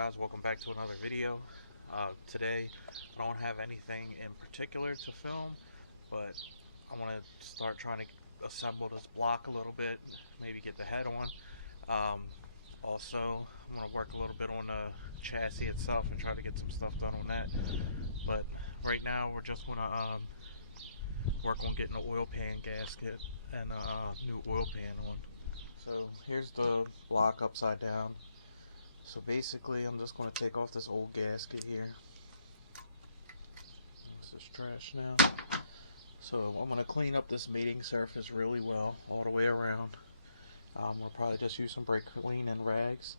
guys, welcome back to another video. Today I don't have anything in particular to film, but I want to start trying to assemble this block a little bit, maybe get the head on. Also, I'm going to work a little bit on the chassis itself and try to get some stuff done on that. But right now we're just going to work on getting the oil pan gasket and a new oil pan on. So here's the block upside down. So basically I'm just going to take off this old gasket here. This is trash now. So I'm going to clean up this mating surface really well all the way around. I'm going to probably just use some brake clean and rags.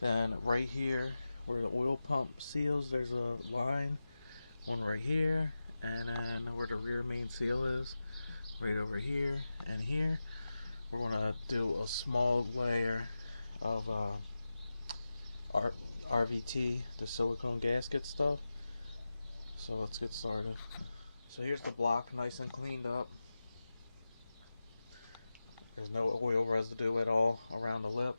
Then right here where the oil pump seals, there's a line, one right here, and then where the rear main seal is, right over here and here. We're going to do a small layer of RVT, the silicone gasket stuff. So let's get started. So here's the block, nice and cleaned up. There's no oil residue at all around the lip.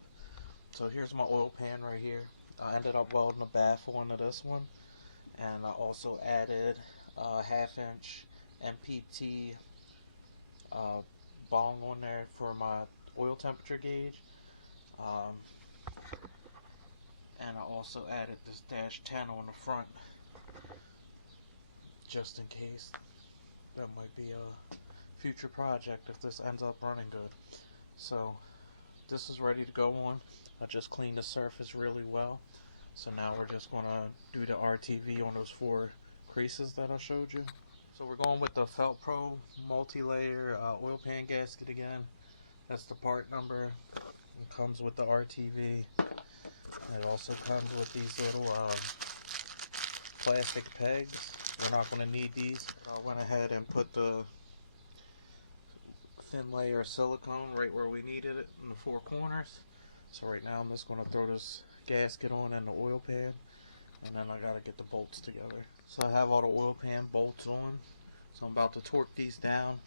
So here's my oil pan right here. I ended up welding a baffle into this one, and I also added a 1/2 inch MPT bong on there for my oil temperature gauge. And I also added this -10 on the front, just in case. That might be a future project if this ends up running good. So this is ready to go on. I just cleaned the surface really well. So now we're just going to do the RTV on those 4 creases that I showed you. So we're going with the Felt Pro multi-layer oil pan gasket again. That's the part number. It comes with the RTV. It also comes with these little plastic pegs. We're not going to need these. I went ahead and put the thin layer of silicone right where we needed it in the 4 corners. So right now I'm just going to throw this gasket on in the oil pan, and then I got to get the bolts together. So I have all the oil pan bolts on. So I'm about to torque these down.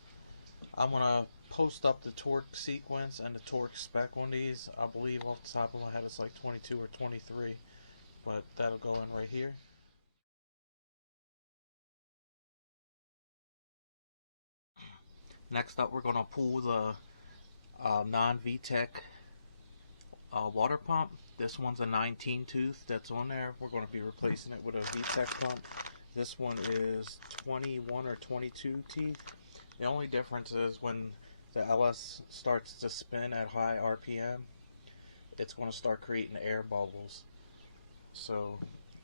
I'm going to post up the torque sequence and the torque spec on these. I believe off the top of my head it's like 22 or 23, but that'll go in right here. Next up, we're going to pull the non-VTec water pump. This one's a 19 tooth that's on there. We're going to be replacing it with a VTec pump. This one is 21 or 22 teeth. The only difference is when the LS starts to spin at high RPM, it's going to start creating air bubbles. So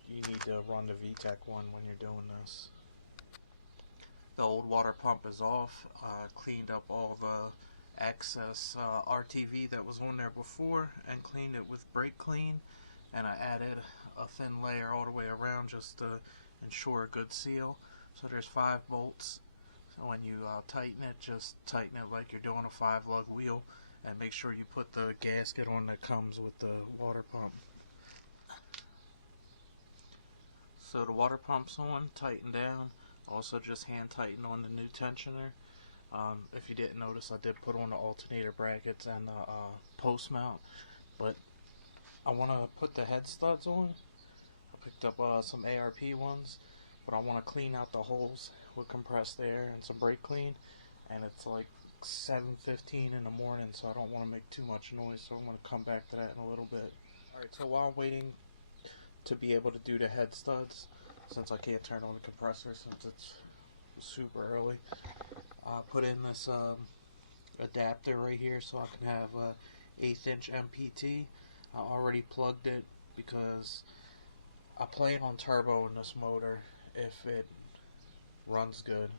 you need to run the VTec one when you're doing this. The old water pump is off. Cleaned up all the excess RTV that was on there before and cleaned it with brake clean, and I added a thin layer all the way around just to ensure a good seal. So there's 5 bolts. So when you tighten it, just tighten it like you're doing a 5-lug wheel, and make sure you put the gasket on that comes with the water pump. So the water pump's on, tighten down. Also just hand tighten on the new tensioner. If you didn't notice, I did put on the alternator brackets and the post mount, but I want to put the head studs on. I picked up some ARP ones, but I want to clean out the holes with compressed air and some brake clean, and it's like 7:15 in the morning, so I don't want to make too much noise, so I'm going to come back to that in a little bit. Alright, so while I'm waiting to be able to do the head studs, since I can't turn on the compressor since it's super early, I put in this adapter right here so I can have a 1/8 inch MPT. I already plugged it because I plan on turbo in this motor if it runs good.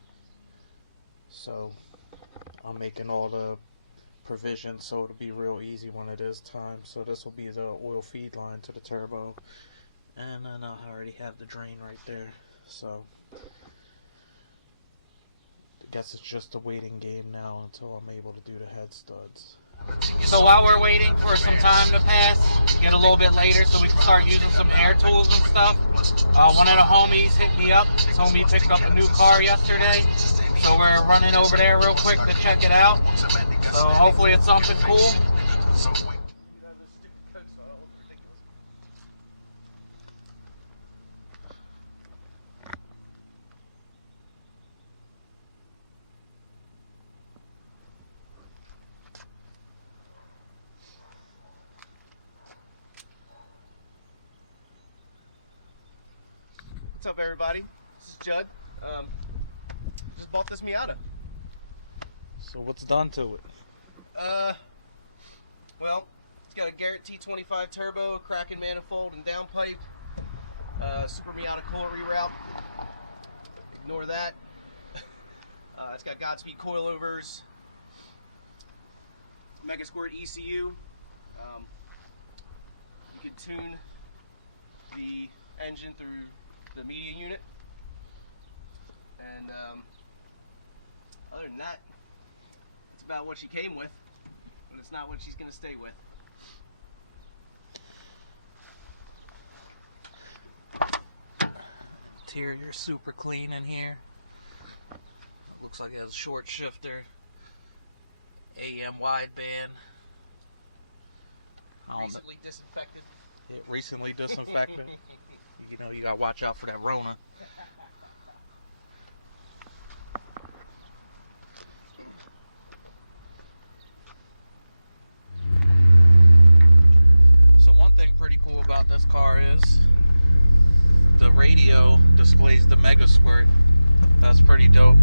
So I'm making all the provisions so it'll be real easy when it is time. So this will be the oil feed line to the turbo. And then I already have the drain right there, so I guess it's just a waiting game now until I'm able to do the head studs. So while we're waiting for some time to pass, get a little bit later so we can start using some air tools and stuff. One of the homies hit me up. His homie picked up a new car yesterday, so we're running over there real quick to check it out. So hopefully it's something cool. What's up, everybody? This is Judd. Just bought this Miata. So what's done to it? Well, it's got a Garrett T25 turbo, a Kraken manifold, and downpipe. Super Miata cooler reroute. Ignore that. It's got Godspeed coilovers, Mega Squirt ECU. You can tune the engine through the media unit, and other than that, it's about what she came with, but it's not what she's going to stay with. Interior super clean in here. Looks like it has a short shifter, AM wideband. Recently disinfected. It recently disinfected. You know, you gotta watch out for that Rona. So one thing pretty cool about this car is the radio displays the Mega Squirt. That's pretty dope.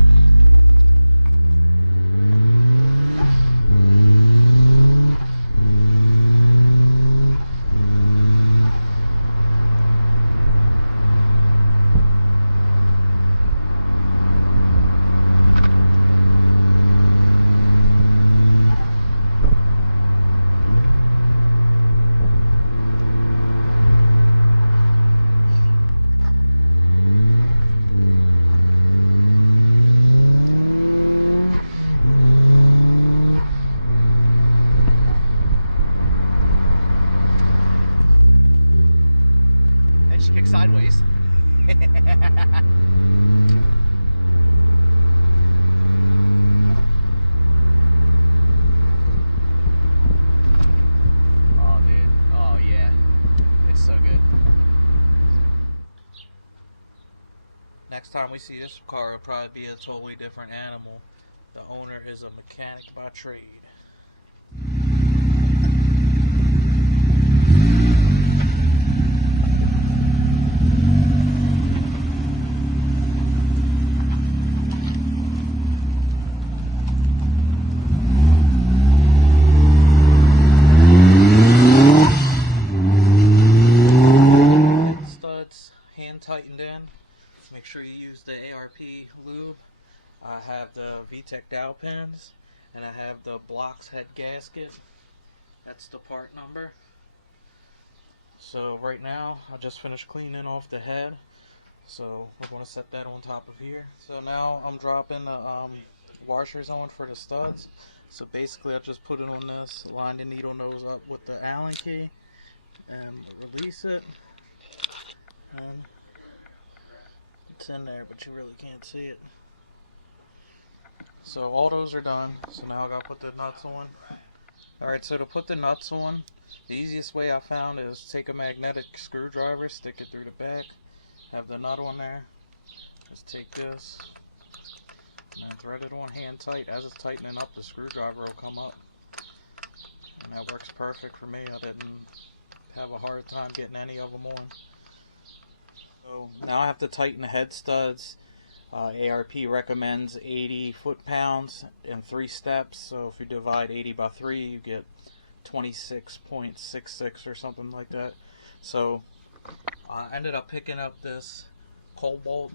And she kicks sideways. Oh, dude. Oh, yeah. It's so good. Next time we see this car, it'll probably be a totally different animal. The owner is a mechanic by trade. Studs hand tightened in. Make sure you use the ARP lube. I have the VTEC dowel pins, and I have the blocks head gasket. That's the part number. So right now, I just finished cleaning off the head. So we're going to set that on top of here. So now I'm dropping the washers on for the studs. So basically I just put it on this, line the needle nose up with the Allen key, and release it. And it's in there, but you really can't see it. So all those are done. So now I gotta put the nuts on. Alright, so to put the nuts on, the easiest way I found is take a magnetic screwdriver, stick it through the back, have the nut on there. Just take this and then thread it on hand tight. As it's tightening up, the screwdriver will come up. And that works perfect for me. I didn't have a hard time getting any of them on. So now I have to tighten the head studs. ARP recommends 80 foot-pounds in 3 steps. So if you divide 80 by 3, you get 26.66 or something like that. So I ended up picking up this Cobalt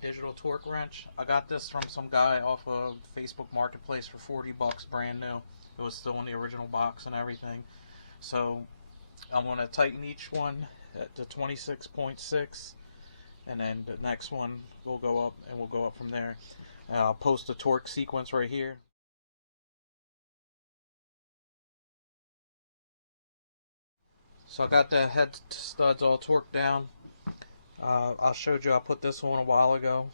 digital torque wrench. I got this from some guy off of Facebook Marketplace for 40 bucks, brand new. It was still in the original box and everything. So I'm going to tighten each one at the 26.6, and then the next one will go up, and we'll go up from there. I'll post the torque sequence right here. So I got the head studs all torqued down. I showed you I put this on a while ago.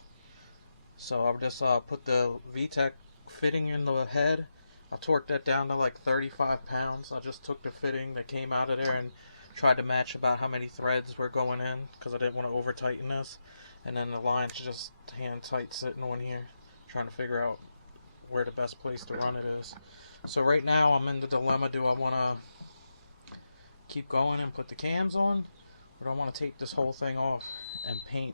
So I just put the VTEC fitting in the head. I torqued that down to like 35 pounds. I just took the fitting that came out of there and tried to match about how many threads were going in, because I didn't want to over tighten this. And then the line's just hand tight sitting on here, trying to figure out where the best place to run it is. So right now I'm in the dilemma: do I want to keep going and put the cams on, or do I want to take this whole thing off and paint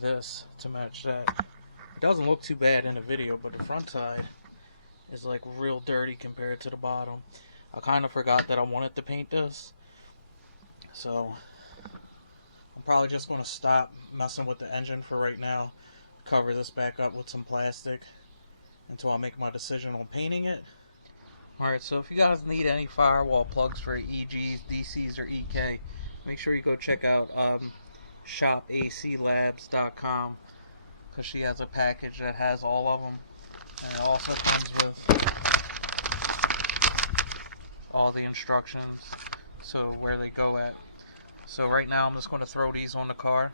this to match that. It doesn't look too bad in the video, but the front side is like real dirty compared to the bottom. I kind of forgot that I wanted to paint this, so I'm probably just going to stop messing with the engine for right now. Cover this back up with some plastic until I make my decision on painting it. Alright, so if you guys need any firewall plugs for EGs, DCs, or EK, make sure you go check out shopaclabs.com, because she has a package that has all of them, and it also comes with all the instructions, so where they go at. So right now I'm just going to throw these on the car.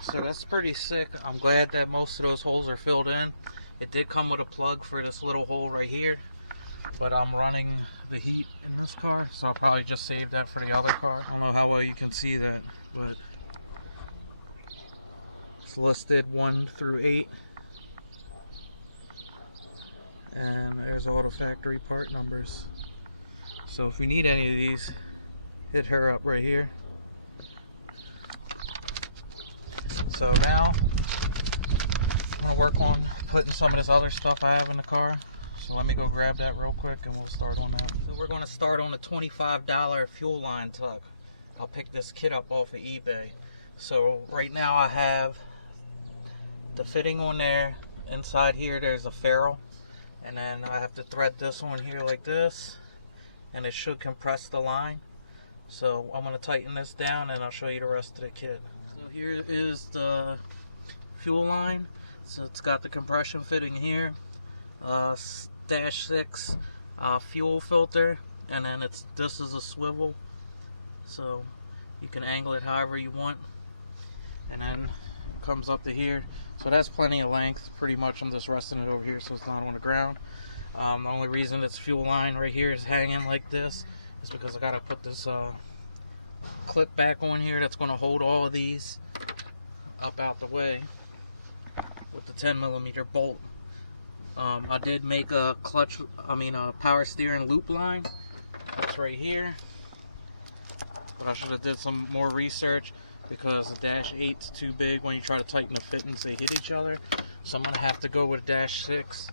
So that's pretty sick. I'm glad that most of those holes are filled in. It did come with a plug for this little hole right here, but I'm running the heat in this car, so I'll probably just save that for the other car. I don't know how well you can see that, but it's listed 1 through 8. And there's all the factory part numbers. So if you need any of these, hit her up right here. So now I'm gonna work on putting some of this other stuff I have in the car. So let me go grab that real quick and we'll start on that. So we're gonna start on the $25 fuel line tuck. I'll pick this kit up off of eBay. So right now I have the fitting on there. Inside here there's a ferrule, and then I have to thread this on here like this, and it should compress the line. So I'm gonna tighten this down and I'll show you the rest of the kit. So here is the fuel line. So it's got the compression fitting here, dash 6 fuel filter, and then this is a swivel, so you can angle it however you want, and then comes up to here. So that's plenty of length. Pretty much I'm just resting it over here so it's not on the ground. The only reason this fuel line right here is hanging like this is because I gotta put this clip back on here that's going to hold all of these up out the way with the 10mm bolt. I did make a power steering loop line. That's right here. But I should have did some more research, because the dash 8's too big. When you try to tighten the fittings, they hit each other. So I'm gonna have to go with a dash 6.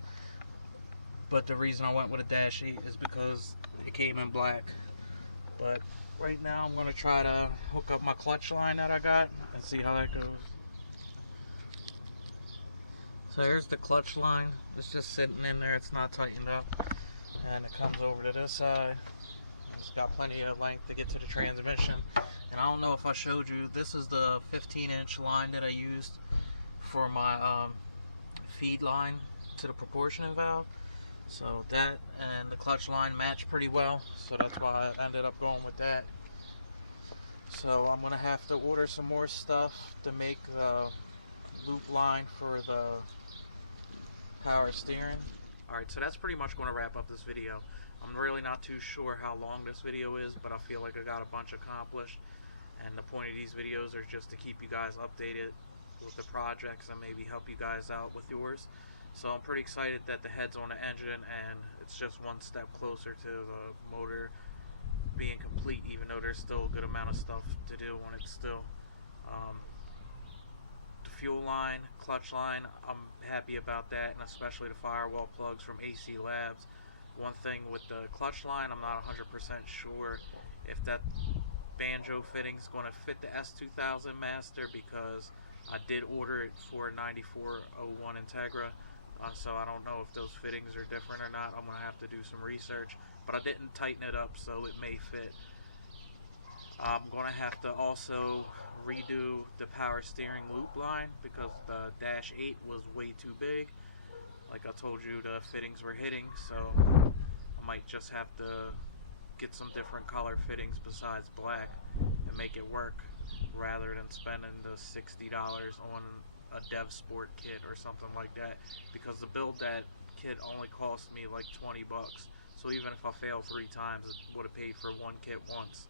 But the reason I went with a dash 8 is because it came in black. But right now I'm gonna try to hook up my clutch line that I got and see how that goes. So here's the clutch line. It's just sitting in there, it's not tightened up. And it comes over to this side. It's got plenty of length to get to the transmission. And I don't know if I showed you, this is the 15-inch line that I used for my feed line to the proportioning valve. So that and the clutch line match pretty well, so that's why I ended up going with that. So I'm gonna have to order some more stuff to make the loop line for the power steering. Alright, so that's pretty much going to wrap up this video. I'm really not too sure how long this video is, but I feel like I got a bunch accomplished. And the point of these videos are just to keep you guys updated with the projects and maybe help you guys out with yours. So I'm pretty excited that the head's on the engine, and it's just one step closer to the motor being complete, even though there's still a good amount of stuff to do on it still. Fuel line, clutch line, I'm happy about that, and especially the firewall plugs from AC Labs. One thing with the clutch line, I'm not 100% sure if that banjo fitting is going to fit the S2000 Master, because I did order it for 9401 Integra, so I don't know if those fittings are different or not. I'm going to have to do some research, but I didn't tighten it up, so it may fit. I'm going to have to also redo the power steering loop line, because the dash 8 was way too big. Like I told you, the fittings were hitting, so I might just have to get some different color fittings besides black and make it work, rather than spending the $60 on a dev sport kit or something like that, because to build that kit only cost me like 20 bucks. So even if I fail 3 times, it would have paid for one kit once.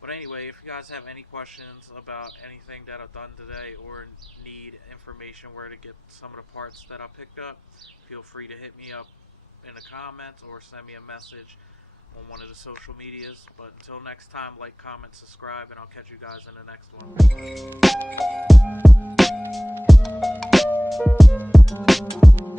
But anyway, if you guys have any questions about anything that I've done today or need information where to get some of the parts that I picked up, feel free to hit me up in the comments or send me a message on one of the social medias. But until next time, like, comment, subscribe, and I'll catch you guys in the next one.